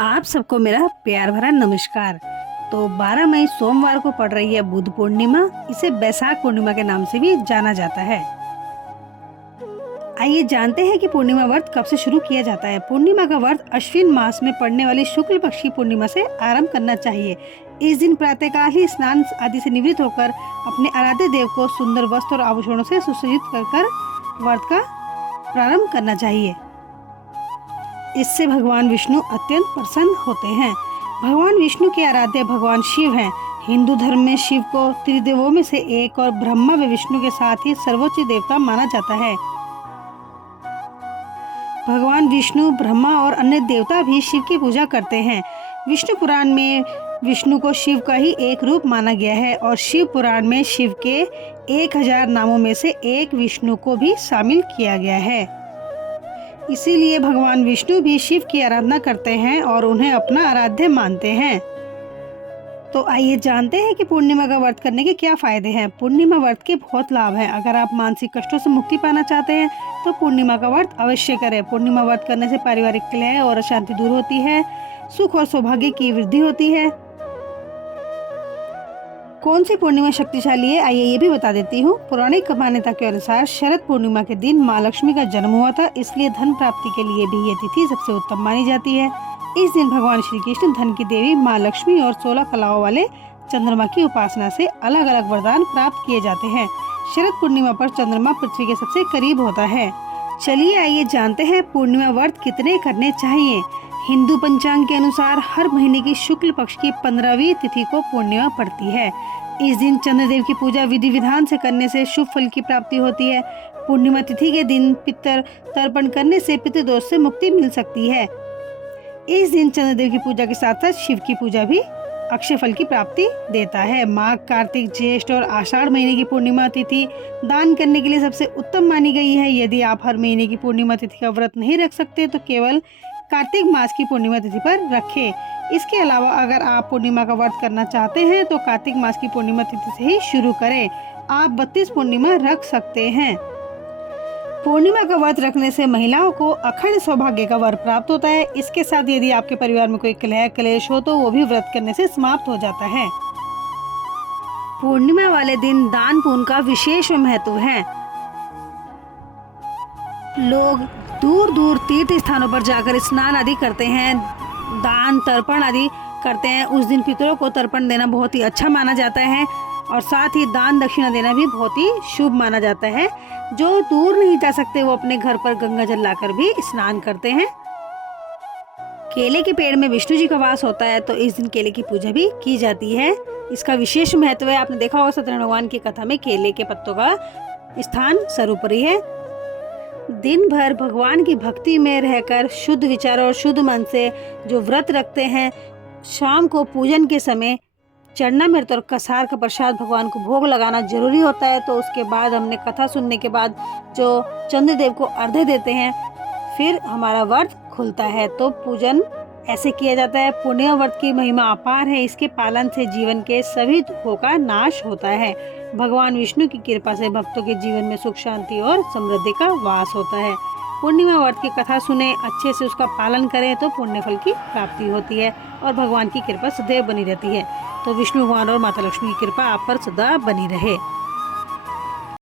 आप सबको मेरा प्यार भरा नमस्कार। तो 12 मई सोमवार को पड़ रही है बुद्ध पूर्णिमा। इसे बैसाख पूर्णिमा के नाम से भी जाना जाता है। आइए जानते हैं कि पूर्णिमा व्रत कब से शुरू किया जाता है। पूर्णिमा का व्रत अश्विन मास में पड़ने वाली शुक्ल पक्ष की पूर्णिमा से आरंभ करना चाहिए। इस दिन प्रातःकाल ही स्नान आदि से निवृत्त होकर अपने आराध्य देव को सुंदर वस्त्र और आभूषणों से सुसज्जित कर व्रत का प्रारंभ करना चाहिए। इससे भगवान विष्णु अत्यंत प्रसन्न होते हैं। भगवान विष्णु के आराध्य भगवान शिव हैं। हिंदू धर्म में शिव को त्रिदेवों में से एक और ब्रह्मा व विष्णु के साथ ही सर्वोच्च देवता माना जाता है। भगवान विष्णु, ब्रह्मा और अन्य देवता भी शिव की पूजा करते हैं। विष्णु पुराण में विष्णु को शिव का ही एक रूप माना गया है और शिव पुराण में शिव के 1000 नामों में से एक विष्णु को भी शामिल किया गया है। इसीलिए भगवान विष्णु भी शिव की आराधना करते हैं और उन्हें अपना आराध्य मानते हैं। तो आइए जानते हैं कि पूर्णिमा का व्रत करने के क्या फायदे हैं। पूर्णिमा व्रत के बहुत लाभ हैं। अगर आप मानसिक कष्टों से मुक्ति पाना चाहते हैं तो पूर्णिमा का व्रत अवश्य करें। पूर्णिमा व्रत करने से पारिवारिक कलह और अशांति दूर होती है, सुख और सौभाग्य की वृद्धि होती है। कौन सी पूर्णिमा शक्तिशाली है, आइए ये भी बता देती हूँ। पौराणिक मान्यता के अनुसार शरद पूर्णिमा के दिन माँ लक्ष्मी का जन्म हुआ था, इसलिए धन प्राप्ति के लिए भी ये तिथि सबसे उत्तम मानी जाती है। इस दिन भगवान श्री कृष्ण धन की देवी माँ लक्ष्मी और 16 कलाओं वाले चंद्रमा की उपासना से अलग अलग वरदान प्राप्त किए जाते हैं। शरद पूर्णिमा पर चंद्रमा पृथ्वी के सबसे करीब होता है। चलिए आइए जानते हैं पूर्णिमा व्रत कितने करने चाहिए। हिंदू पंचांग के अनुसार हर महीने की शुक्ल पक्ष की 15वीं तिथि को पूर्णिमा पड़ती है। इस दिन चंद्रदेव की पूजा विधि विधान से करने से शुभ फल की प्राप्ति होती है। पूर्णिमा तिथि के दिन पितर तर्पण करने से पितृदोष से मुक्ति मिल सकती है। इस दिन चंद्रदेव की पूजा के साथ साथ शिव की पूजा भी अक्षय फल की प्राप्ति देता है। माघ, कार्तिक, ज्येष्ठ और आषाढ़ महीने की पूर्णिमा तिथि दान करने के लिए सबसे उत्तम मानी गई है। यदि आप हर महीने की पूर्णिमा तिथि का व्रत नहीं रख सकते तो केवल कार्तिक मास की पूर्णिमा तिथि पर रखें। इसके अलावा अगर आप पूर्णिमा का व्रत करना चाहते हैं तो कार्तिक मास की पूर्णिमा तिथि से ही शुरू करें। आप 32 पूर्णिमा रख सकते हैं। पूर्णिमा का व्रत रखने से महिलाओं को अखंड सौभाग्य का वर प्राप्त होता है। इसके साथ यदि आपके परिवार में कोई कलह क्लेश हो तो वो भी व्रत करने से समाप्त हो जाता है। पूर्णिमा वाले दिन दान पुण्य का विशेष महत्व है। लोग दूर दूर तीर्थ स्थानों पर जाकर स्नान आदि करते हैं, दान तर्पण आदि करते हैं। उस दिन पितरों को तर्पण देना बहुत ही अच्छा माना जाता है और साथ ही दान दक्षिणा देना भी बहुत ही शुभ माना जाता है। जो दूर नहीं जा सकते वो अपने घर पर गंगा जल लाकर भी स्नान करते हैं। केले के पेड़ में विष्णु जी का वास होता है तो इस दिन केले की पूजा भी की जाती है। इसका विशेष महत्व है। आपने देखा होगा सत्यनारायण भगवान की कथा में केले के पत्तों का स्थान सर्वोपरि है। दिन भर भगवान की भक्ति में रहकर शुद्ध विचार और शुद्ध मन से जो व्रत रखते हैं, शाम को पूजन के समय चरणामृत और कसार का प्रसाद भगवान को भोग लगाना जरूरी होता है। तो उसके बाद हमने कथा सुनने के बाद जो चंद्रदेव को अर्घ्य देते हैं फिर हमारा व्रत खुलता है। तो पूजन ऐसे किया जाता है। पूर्णिमा व्रत की महिमा अपार है। इसके पालन से जीवन के सभी दुखों का नाश होता है। भगवान विष्णु की कृपा से भक्तों के जीवन में सुख, शांति और समृद्धि का वास होता है। पूर्णिमा व्रत की कथा सुने, अच्छे से उसका पालन करें तो पुण्य फल की प्राप्ति होती है और भगवान की कृपा सदैव बनी रहती है। तो विष्णु भगवान और माता लक्ष्मी की कृपा आप पर सदा बनी रहे।